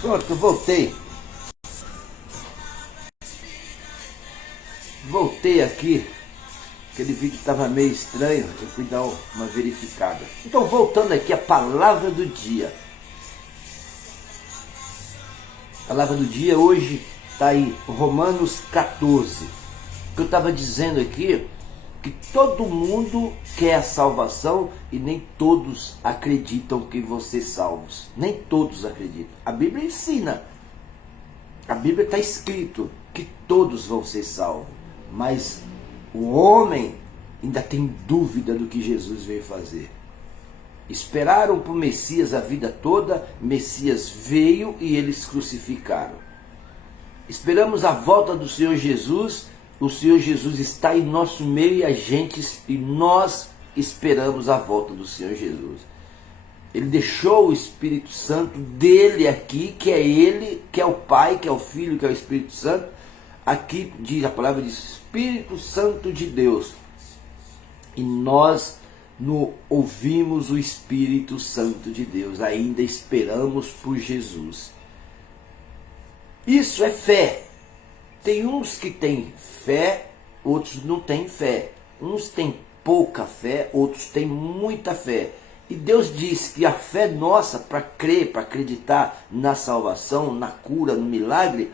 Pronto, voltei. Voltei aqui. Aquele vídeo estava meio estranho, eu fui dar uma verificada. Então, voltando aqui, a palavra do dia. A palavra do dia hoje está aí, Romanos 14. O que eu estava dizendo aqui, que todo mundo quer a salvação e nem todos acreditam que vão ser salvos. Nem todos acreditam. A Bíblia ensina. A Bíblia está escrito que todos vão ser salvos. Mas o homem ainda tem dúvida do que Jesus veio fazer. Esperaram por Messias a vida toda, Messias veio e eles crucificaram. Esperamos a volta do Senhor Jesus, o Senhor Jesus está em nosso meio e nós esperamos a volta do Senhor Jesus. Ele deixou o Espírito Santo dele aqui, que é ele, que é o Pai, que é o Filho, que é o Espírito Santo. Aqui diz a palavra de Espírito Santo de Deus. E nós ouvimos o Espírito Santo de Deus. Ainda esperamos por Jesus. Isso é fé. Tem uns que têm fé, outros não têm fé. Uns têm pouca fé, outros têm muita fé. E Deus diz que a fé nossa para crer, para acreditar na salvação, na cura, no milagre,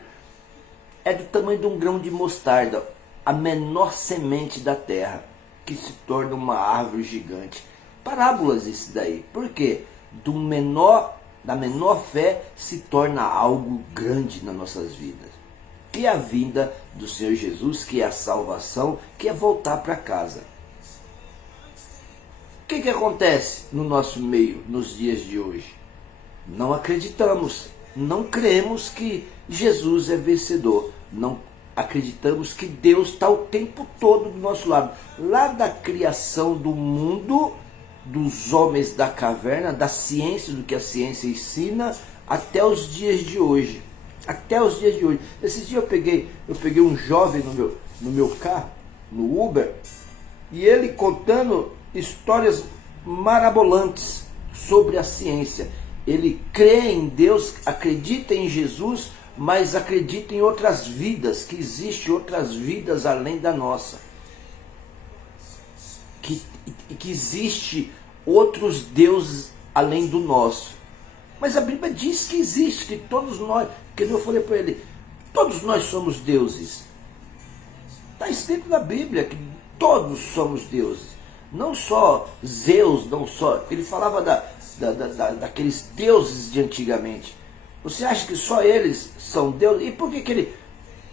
é do tamanho de um grão de mostarda, a menor semente da terra, que se torna uma árvore gigante. Parábolas isso daí. Por quê? Da menor fé se torna algo grande nas nossas vidas. E a vinda do Senhor Jesus, que é a salvação, que é voltar para casa. O que acontece no nosso meio nos dias de hoje? Não acreditamos, não cremos que Jesus é vencedor. Não acreditamos que Deus está o tempo todo do nosso lado. Lá da criação do mundo, dos homens da caverna, da ciência, do que a ciência ensina, até os dias de hoje. Até os dias de hoje. Esses dias eu peguei um jovem no meu carro, no Uber, e ele contando histórias marabolantes sobre a ciência. Ele crê em Deus, acredita em Jesus, mas acredita em outras vidas, que existem outras vidas além da nossa. Que existe outros deuses além do nosso. Mas a Bíblia diz que existe, que todos nós, que eu falei para ele, todos nós somos deuses. Está escrito na Bíblia que todos somos deuses. Não só Zeus, não só. Ele falava daqueles deuses de antigamente. Você acha que só eles são deuses? E por que ele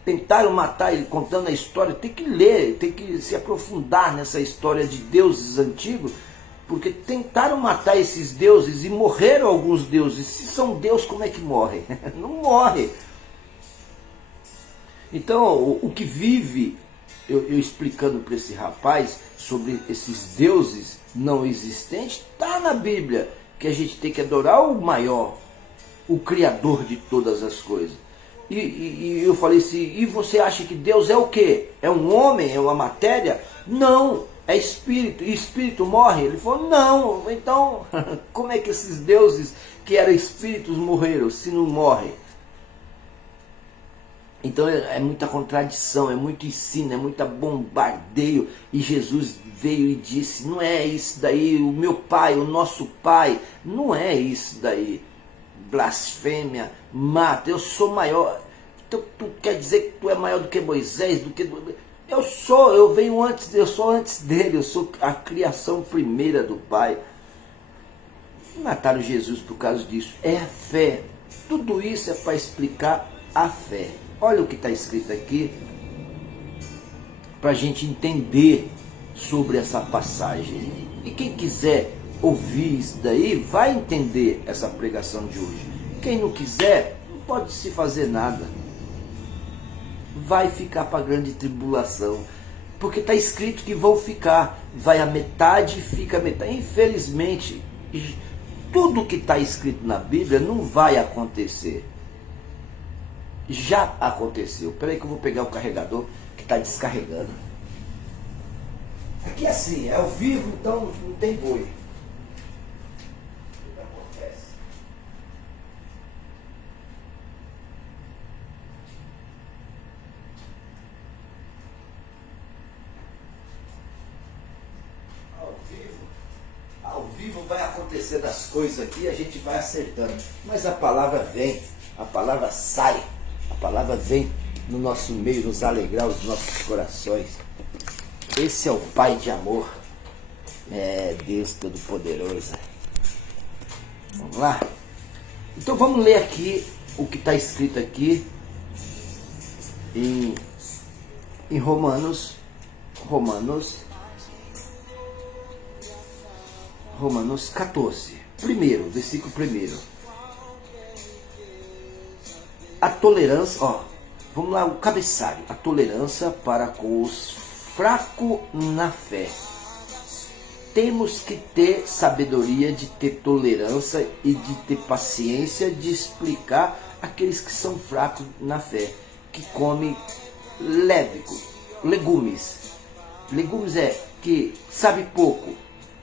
tentaram matar ele contando a história? Tem que ler, tem que se aprofundar nessa história de deuses antigos, porque tentaram matar esses deuses e morreram alguns deuses. Se são deuses, como é que morrem? Não morre. Então, o que vive, eu explicando para esse rapaz sobre esses deuses não existentes, está na Bíblia, que a gente tem que adorar o maior, o Criador de todas as coisas. E eu falei assim, e você acha que Deus é o quê? É um homem? É uma matéria? Não, é espírito. E espírito morre? Ele falou, não. Então, como é que esses deuses que eram espíritos morreram, se não morrem? Então é muita contradição, é muito ensino, é muito bombardeio. E Jesus veio e disse, não é isso daí, o meu pai, o nosso pai, não é isso daí. Blasfêmia, mata, eu sou maior. Então tu quer dizer que tu é maior do que Moisés, eu sou antes dele, eu sou a criação primeira do Pai. Mataram Jesus por causa disso. É a fé. Tudo isso é para explicar a fé. Olha o que está escrito aqui, para a gente entender sobre essa passagem. E quem quiser ouvir isso daí, vai entender essa pregação de hoje. Quem não quiser, não pode se fazer nada. Vai ficar para a grande tribulação. Porque está escrito que vão ficar. Vai a metade, fica a metade. Infelizmente, tudo que está escrito na Bíblia não vai acontecer. Já aconteceu. Espera aí que eu vou pegar o carregador que está descarregando. Aqui é assim, é ao vivo, então não tem boi. O que acontece? vivo vai acontecendo as coisas aqui, a gente vai acertando. Mas a palavra vem, a palavra sai, a palavra vem no nosso meio, nos alegrar os nossos corações. Esse é o Pai de amor. É Deus Todo-Poderoso. Vamos lá? Então vamos ler aqui o que está escrito aqui em Romanos 14. Versículo 1. A tolerância, vamos lá, o cabeçalho. A tolerância para com os fracos na fé. Temos que ter sabedoria de ter tolerância e de ter paciência de explicar aqueles que são fracos na fé, que comem legumes. Legumes é que sabe pouco,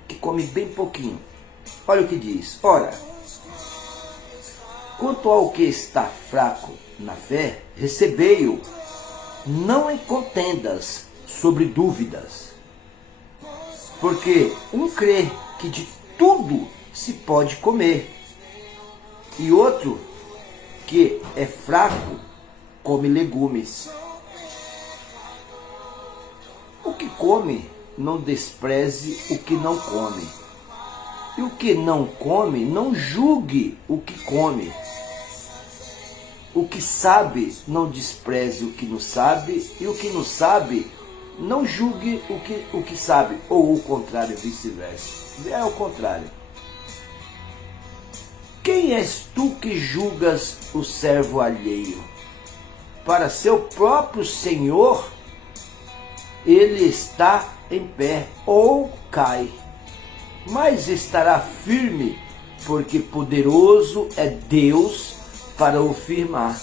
que come bem pouquinho. Olha o que diz. Ora, quanto ao que está fraco na fé, recebei-o, não em contendas sobre dúvidas. Porque um crê que de tudo se pode comer, e outro que é fraco come legumes. O que come, não despreze o que não come. E o que não come, não julgue o que come. O que sabe, não despreze o que não sabe, e o que não sabe, não julgue o que sabe, ou o contrário, vice-versa. É o contrário. Quem és tu que julgas o servo alheio? Para seu próprio Senhor, ele está em pé ou cai, mas estará firme, porque poderoso é Deus para o firmar.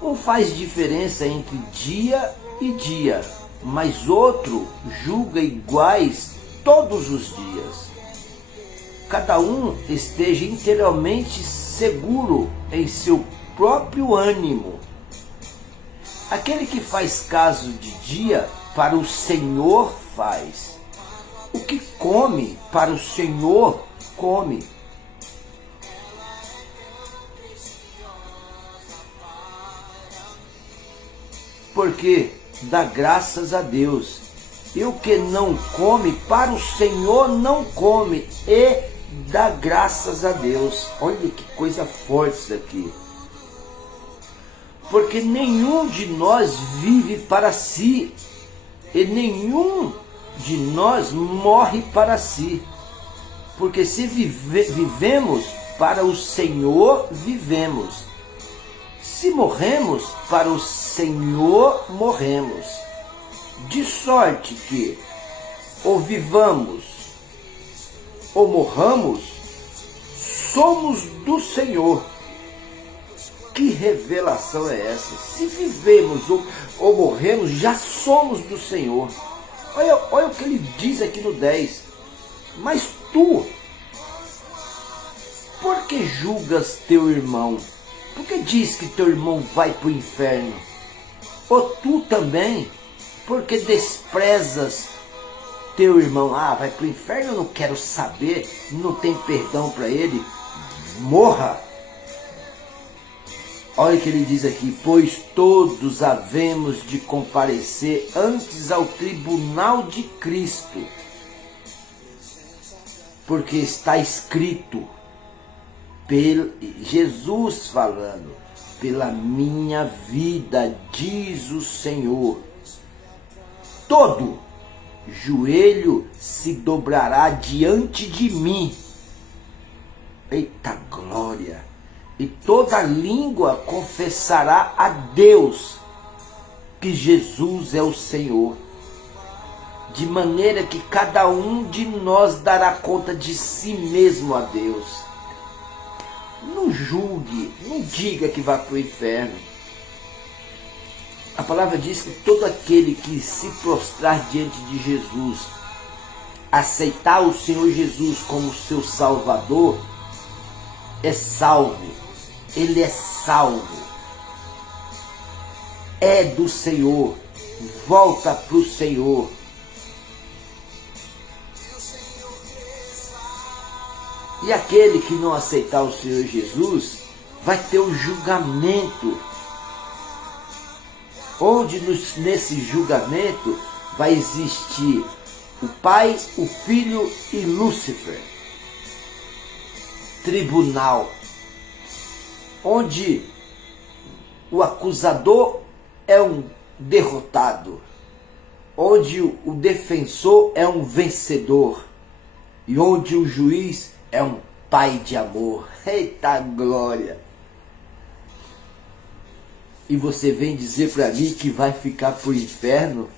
Não faz diferença entre dia e dia, mas outro julga iguais todos os dias. Cada um esteja interiormente seguro em seu próprio ânimo. Aquele que faz caso de dia, para o Senhor faz. O que come, para o Senhor come. Porque dá graças a Deus. E o que não come, para o Senhor não come, e dá graças a Deus. Olha que coisa forte isso aqui. Porque nenhum de nós vive para si, e nenhum de nós morre para si. Porque se vivemos, para o Senhor vivemos. Se morremos, para o Senhor morremos. De sorte que, ou vivamos, ou morramos, somos do Senhor. Que revelação é essa? Se vivemos ou morremos, já somos do Senhor. Olha o que ele diz aqui no 10. Mas tu, por que julgas teu irmão? Por que diz que teu irmão vai para o inferno? Ou tu também, porque desprezas teu irmão? Vai para o inferno, eu não quero saber, não tem perdão para ele. Morra! Olha o que ele diz aqui. Pois todos havemos de comparecer antes ao tribunal de Cristo. Porque está escrito, Jesus falando, pela minha vida, diz o Senhor, todo joelho se dobrará diante de mim. Eita glória! E toda língua confessará a Deus que Jesus é o Senhor. De maneira que cada um de nós dará conta de si mesmo a Deus. Não julgue, não diga que vai para o inferno. A palavra diz que todo aquele que se prostrar diante de Jesus, aceitar o Senhor Jesus como seu Salvador, é salvo. Ele é salvo. É do Senhor. Volta para o Senhor. E aquele que não aceitar o Senhor Jesus vai ter o julgamento, onde nesse julgamento vai existir o Pai, o Filho e Lúcifer. Tribunal, onde o acusador é um derrotado, onde o defensor é um vencedor e onde o juiz é um pai de amor. Eita glória! E você vem dizer para mim que vai ficar pro inferno?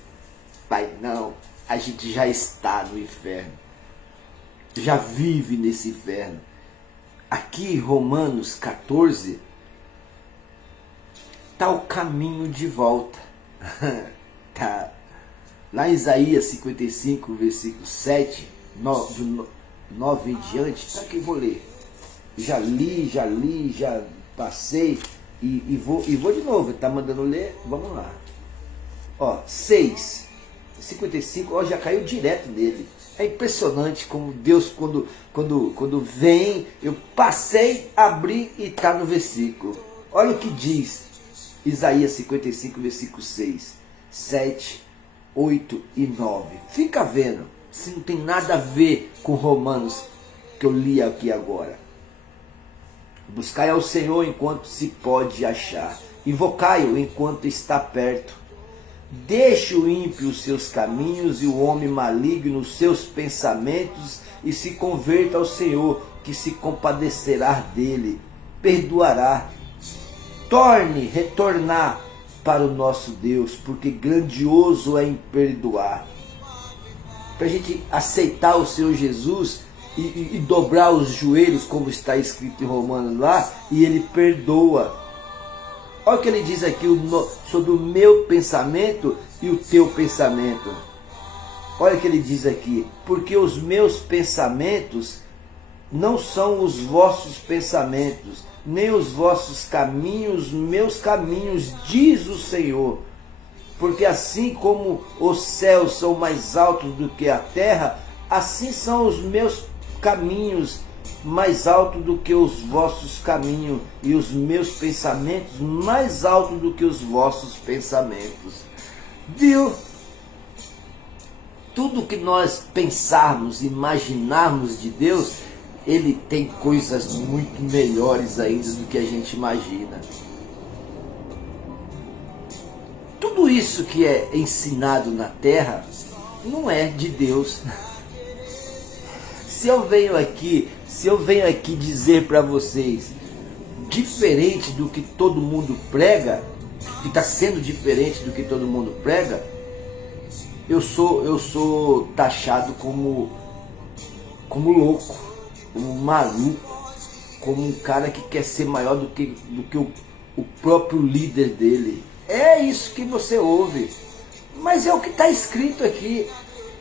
Pai, não, a gente já está no inferno, já vive nesse inferno. Aqui em Romanos 14 está o caminho de volta. Tá. Lá em Isaías 55, versículo 7, do 9 em diante, tá, que eu vou ler. Já li, já passei e vou de novo. Tá mandando ler? Vamos lá. Ó, 6, 55, ó, já caiu direto nele. É impressionante como Deus, quando vem, eu passei, abri e está no versículo. Olha o que diz Isaías 55, versículo 6, 7, 8 e 9. Fica vendo se não tem nada a ver com Romanos que eu li aqui agora. Buscai ao Senhor enquanto se pode achar, invocai-o enquanto está perto. Deixe o ímpio os seus caminhos e o homem maligno os seus pensamentos, e se converta ao Senhor, que se compadecerá dele, perdoará. Retornar para o nosso Deus, porque grandioso é em perdoar. Para a gente aceitar o Senhor Jesus e dobrar os joelhos, como está escrito em Romanos lá, e ele perdoa. Olha o que ele diz aqui sobre o meu pensamento e o teu pensamento. Olha o que ele diz aqui. Porque os meus pensamentos não são os vossos pensamentos, nem os vossos caminhos, meus caminhos, diz o Senhor. Porque assim como os céus são mais altos do que a terra, assim são os meus caminhos mais alto do que os vossos caminhos, e os meus pensamentos mais alto do que os vossos pensamentos. Viu? Tudo que nós pensarmos, imaginarmos de Deus, ele tem coisas muito melhores ainda do que a gente imagina. Tudo isso que é ensinado na terra não é de Deus. Se eu venho aqui dizer para vocês, diferente do que todo mundo prega, que está sendo diferente do que todo mundo prega, eu sou taxado como louco, como maluco, como um cara que quer ser maior do que o próprio líder dele. É isso que você ouve, mas é o que está escrito aqui.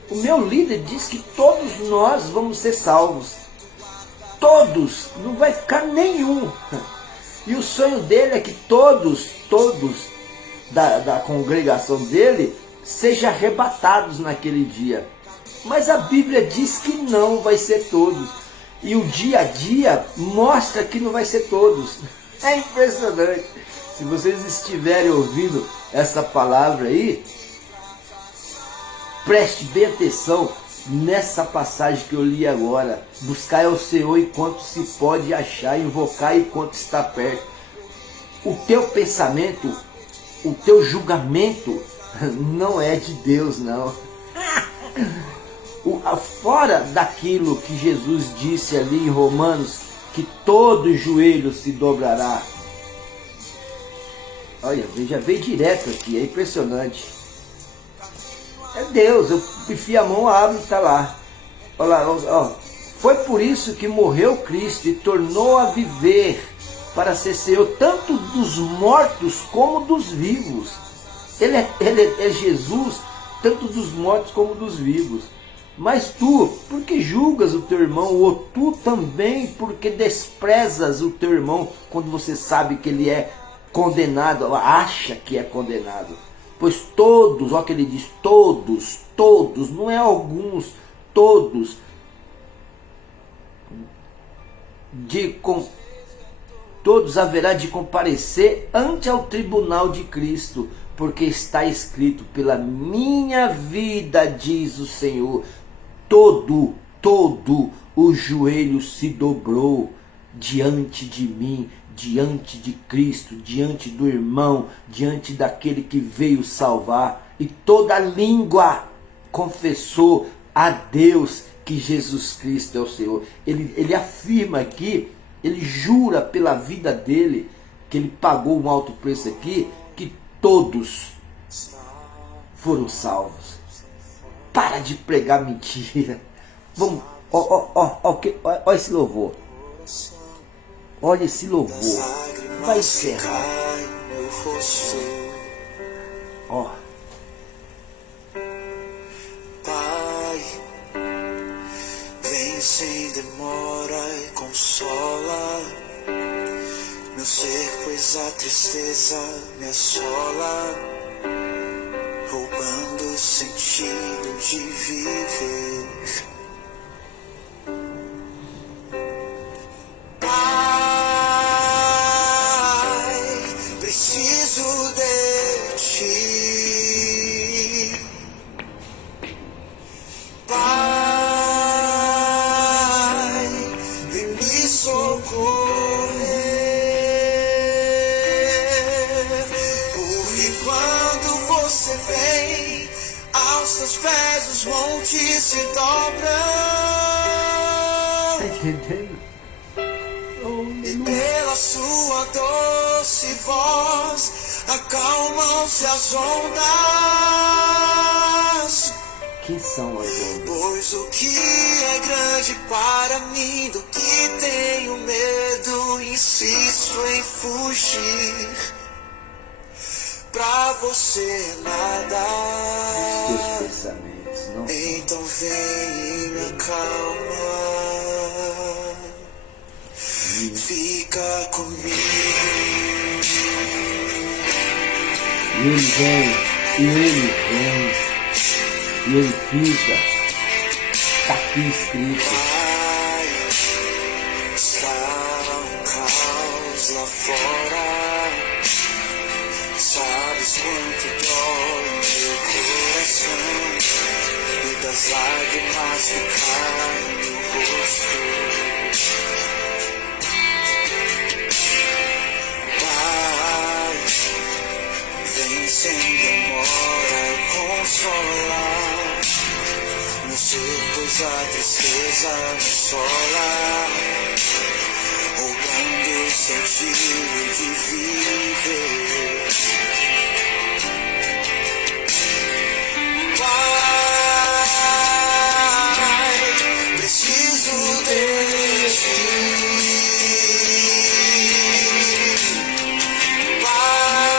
O meu líder diz que todos nós vamos ser salvos. Todos, não vai ficar nenhum. E o sonho dele é que todos da congregação dele sejam arrebatados naquele dia. Mas a Bíblia diz que não vai ser todos. E o dia a dia mostra que não vai ser todos. É impressionante. Se vocês estiverem ouvindo essa palavra aí, preste bem atenção nessa passagem que eu li agora. Buscai ao Senhor enquanto se pode achar, invocar enquanto está perto. O teu pensamento, o teu julgamento não é de Deus, não. Fora daquilo que Jesus disse ali em Romanos, que todo joelho se dobrará. Olha, já veio direto aqui, é impressionante. É Deus, eu enfio a mão, abro e está lá. Olha lá, ó. Foi por isso que morreu Cristo e tornou a viver, para ser Senhor tanto dos mortos como dos vivos. Ele é Jesus, tanto dos mortos como dos vivos. Mas tu, por que julgas o teu irmão? Ou tu também, porque desprezas o teu irmão, quando você sabe que ele é condenado, acha que é condenado? Pois todos, olha o que ele diz, todos, não é alguns, todos todos haverá de comparecer ante ao tribunal de Cristo, porque está escrito: pela minha vida, diz o Senhor, todo o joelho se dobrou diante de mim, diante de Cristo, diante do irmão, diante daquele que veio salvar, e toda língua confessou a Deus que Jesus Cristo é o Senhor. Ele afirma aqui, ele jura pela vida dele, que ele pagou um alto preço aqui, que todos foram salvos. Para de pregar mentira. Vamos, ó esse louvor. Olha esse louvor. Vai encerrar. Ó. Pai, vem sem demora e consola meu ser, pois a tristeza me assola, roubando o sentido de viver. Pai, preciso de ti. Pai, vem me socorrer, porque quando você vem, aos seus pés os montes se dobram. Tá entendendo? E pela sua doce voz acalmam-se as ondas. Que são as ondas? Pois o que é grande para mim, do que tenho medo, insisto em fugir. Pra você nada. Os teus pensamentos não são. Então vem e me acalma. Fica comigo. E ele vem, e ele fica. Está aqui escrito. Pai, está um caos lá fora. Sabes quanto dói meu coração e das lágrimas que caem no rosto. Pai, vem sem demora consolar meu ser, pois a tristeza me assola, roubando o sentido de viver. Pai, preciso de ti. Pai,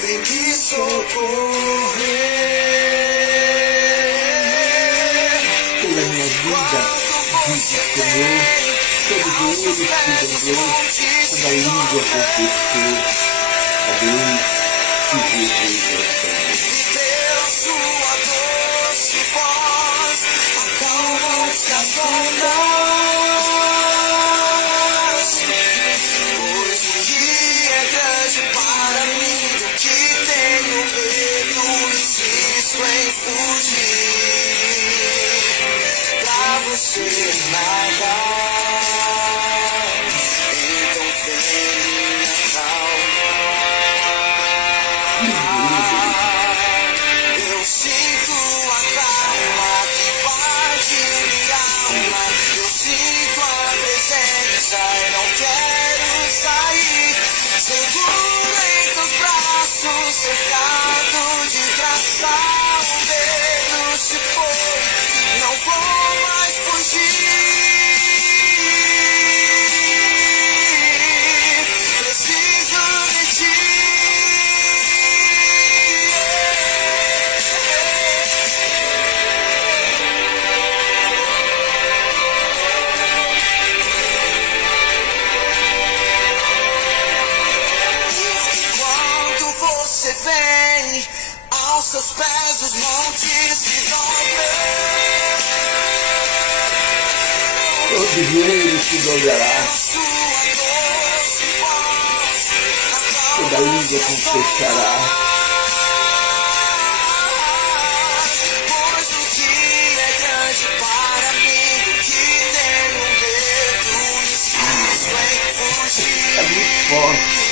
vem me socorrer. Pela minha vida, diz o Senhor, todo joelho se dobrou, toda língua confessou a Deus que Jesus é o Senhor. Pela sua doce voz acalmam-se as ondas. Pois o que é grande para mim, do que tenho medo, insisto em fugir. Pra você nada. Então vem e me acalma. Eu sinto a calma que invade minha alma. Eu sinto a presença e não quero sair. Seguro em teus braços, cercado de graça. O medo se foi, não vou mais fugir. Preciso de ti. Quando você vem, aos seus pés os montes se dobram. Todo joelho se dobrará, toda língua confessará. É muito forte.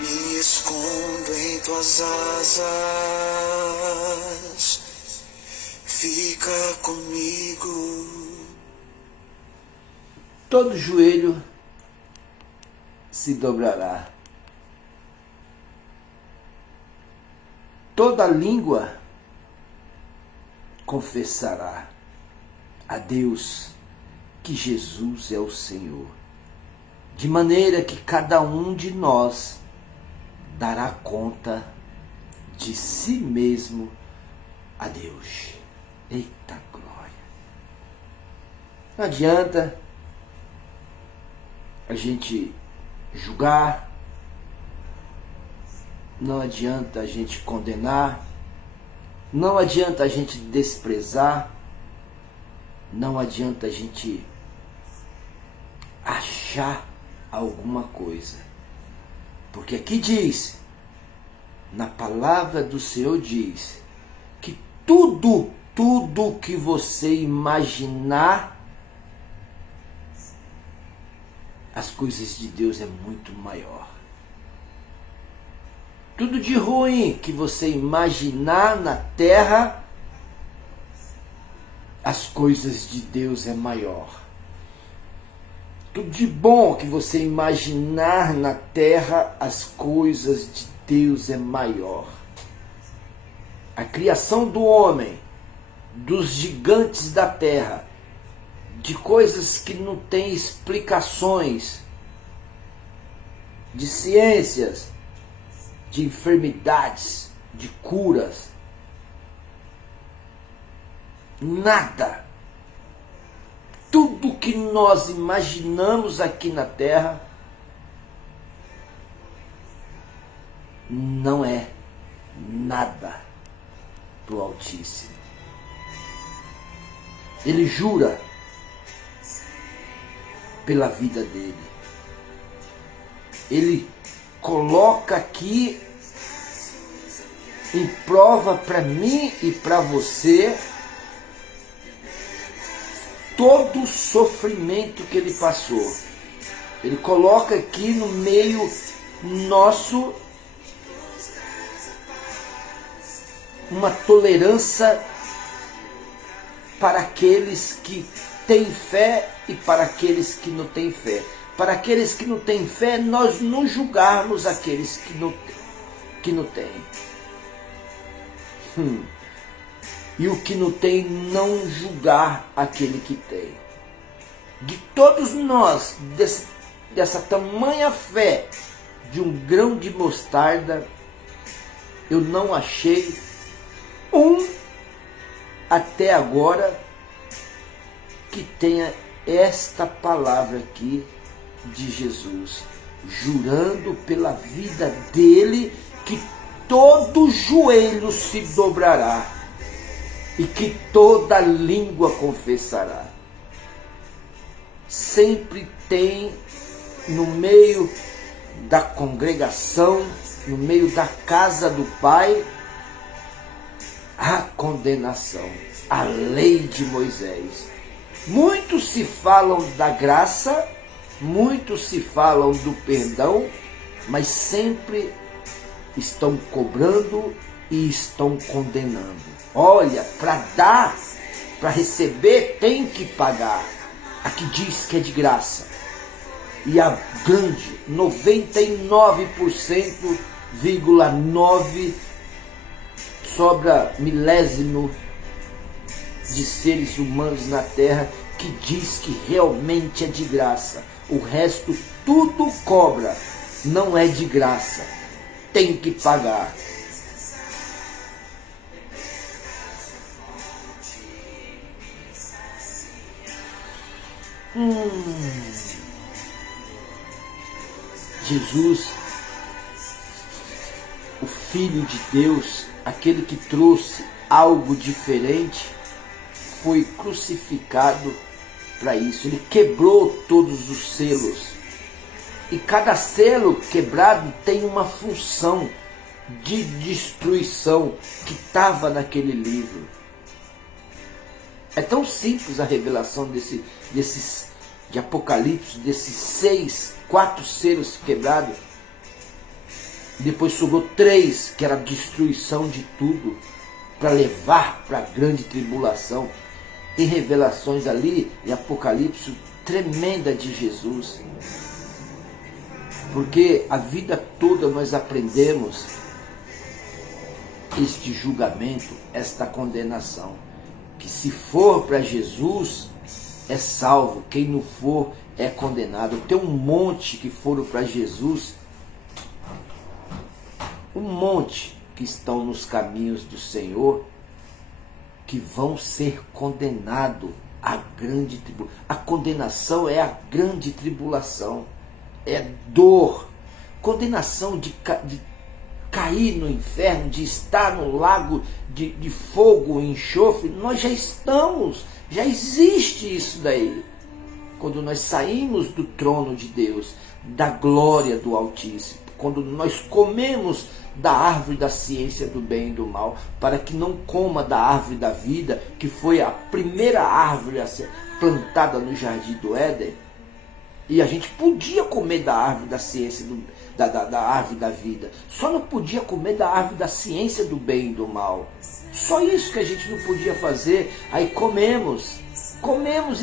Me escondo em tuas asas, fica comigo. Todo joelho se dobrará, toda língua confessará a Deus que Jesus é o Senhor, de maneira que cada um de nós dará conta de si mesmo a Deus. Eita glória! Não adianta a gente julgar, não adianta a gente condenar, não adianta a gente desprezar, não adianta a gente achar alguma coisa. Porque aqui diz, na palavra do Senhor diz, que tudo que você imaginar, as coisas de Deus é muito maior. Tudo de ruim que você imaginar na terra, as coisas de Deus é maior. Tudo de bom que você imaginar na terra, as coisas de Deus é maior. A criação do homem, dos gigantes da terra, de coisas que não têm explicações, de ciências, de enfermidades, de curas. Nada. Tudo que nós imaginamos aqui na terra não é nada do Altíssimo. Ele jura pela vida dele. Ele coloca aqui em prova para mim e para você todo o sofrimento que ele passou. Ele coloca aqui no meio nosso uma tolerância para aqueles que têm fé e para aqueles que não têm fé. Para aqueles que não têm fé, nós não julgarmos aqueles que não têm. E o que não tem, não julgar aquele que tem. De todos nós, dessa tamanha fé, de um grão de mostarda, eu não achei até agora que tenha esta palavra aqui de Jesus, jurando pela vida dele que todo joelho se dobrará e que toda língua confessará. Sempre tem no meio da congregação, no meio da casa do Pai, a condenação, a lei de Moisés. Muitos se falam da graça, muitos se falam do perdão, mas sempre estão cobrando e estão condenando. Olha, para dar, para receber, tem que pagar. a que diz que é de graça. E a grande 99,9% sobra milésimo de seres humanos na Terra que diz que realmente é de graça. O resto tudo cobra, não é de graça, tem que pagar. Jesus, o Filho de Deus, aquele que trouxe algo diferente, foi crucificado para isso. Ele quebrou todos os selos. E cada selo quebrado tem uma função de destruição que estava naquele livro. É tão simples a revelação de Apocalipse, desses 4 selos quebrados. Depois sobrou 3, que era a destruição de tudo, para levar para a grande tribulação. Tem revelações ali em Apocalipse tremenda de Jesus. Porque a vida toda nós aprendemos este julgamento, esta condenação. Que se for para Jesus, é salvo. Quem não for, é condenado. Tem um monte que foram para Jesus. Um monte que estão nos caminhos do Senhor, que vão ser condenados à grande tribulação. A condenação é a grande tribulação. É dor. Condenação de cair no inferno, de estar no lago de fogo e enxofre, nós já estamos, já existe isso daí. Quando nós saímos do trono de Deus, da glória do Altíssimo, quando nós comemos da árvore da ciência do bem e do mal, para que não coma da árvore da vida, que foi a primeira árvore a ser plantada no jardim do Éden. E a gente podia comer da árvore da ciência da árvore da vida. Só não podia comer da árvore da ciência do bem e do mal. Só isso que a gente não podia fazer. Aí comemos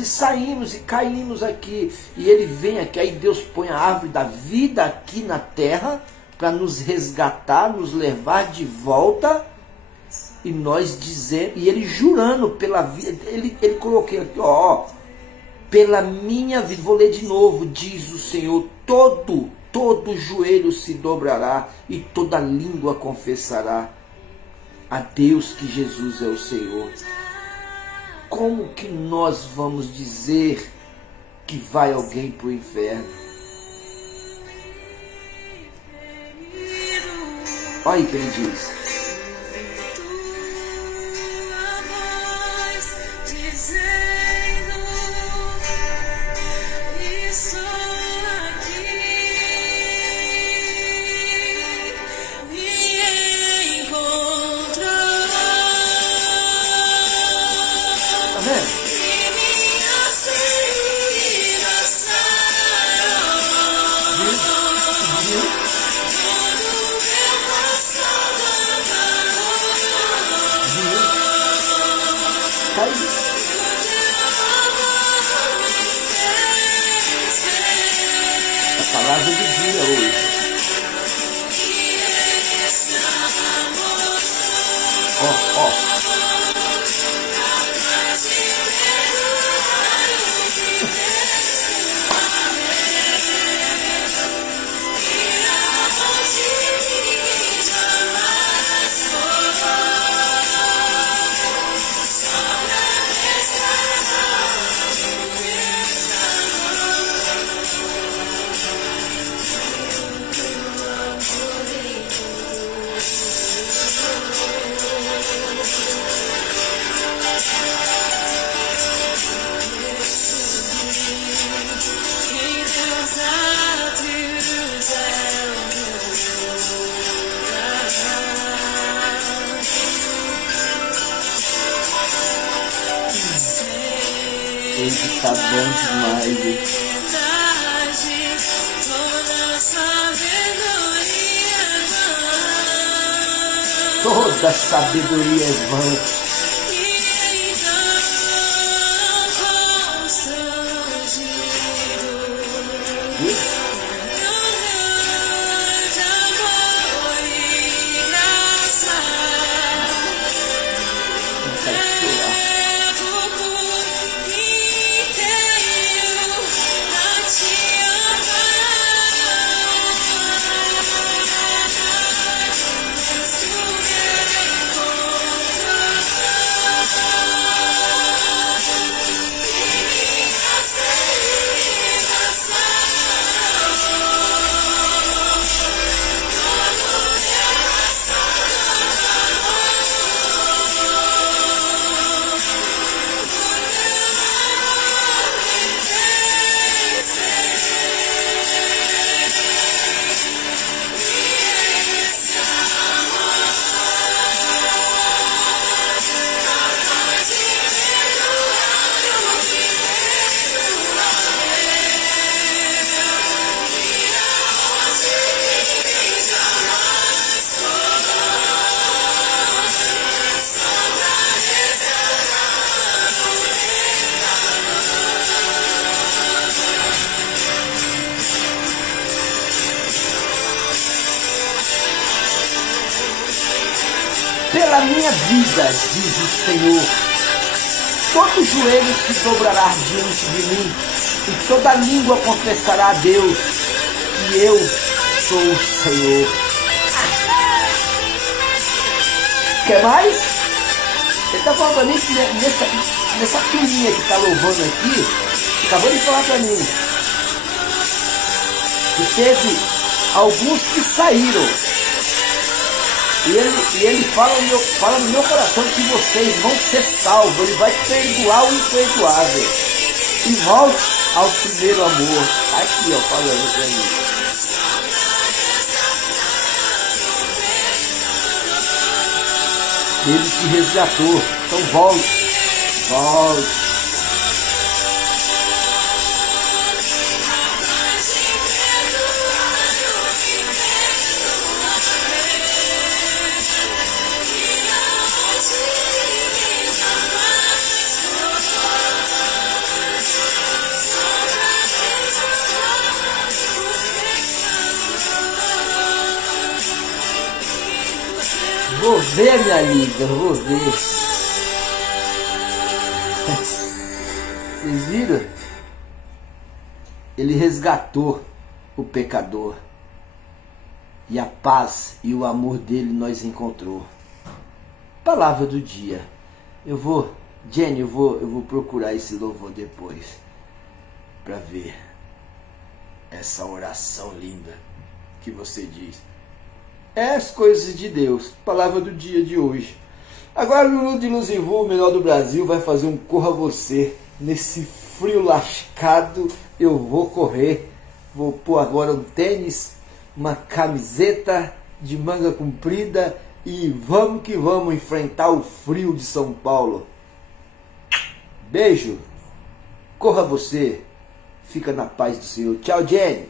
e saímos e caímos aqui. E ele vem aqui, aí Deus põe a árvore da vida aqui na terra para nos resgatar, nos levar de volta. E nós dizendo, e ele jurando pela vida, ele colocou aqui, ó, pela minha vida, vou ler de novo, diz o Senhor, todo joelho se dobrará e toda língua confessará a Deus que Jesus é o Senhor. Como que nós vamos dizer que vai alguém para o inferno? Olha aí que ele diz. A palavra do dia hoje. Ó. Hoje tá bom demais, hein? Toda sabedoria é vã. viu? Vontade de chorar. Pela minha vida, diz o Senhor, todo joelho se dobrará diante de mim, e toda língua confessará a Deus que eu sou o Senhor. Quer mais? Ele está falando para mim que nessa turminha que está louvando aqui, acabou de falar para mim, que teve alguns que saíram. E ele fala no meu coração que vocês vão ser salvos. Ele vai perdoar o imperdoável. E volte ao primeiro amor. Aqui, ó, falando pra mim. Ele te resgatou. Então volte. Volte. Vou ver, minha amiga, vou ver. Vocês viram? Ele resgatou o pecador. E a paz e o amor dele nós encontrou. Palavra do dia. Jenny, eu vou procurar esse louvor depois. Para ver essa oração linda que você diz. É as coisas de Deus, palavra do dia de hoje. Agora Lulu de Luzivu, o melhor do Brasil, vai fazer um Corra Você. Nesse frio lascado, eu vou correr. Vou pôr agora um tênis, uma camiseta de manga comprida e vamos que vamos enfrentar o frio de São Paulo. Beijo, corra você, fica na paz do Senhor. Tchau, Jenny.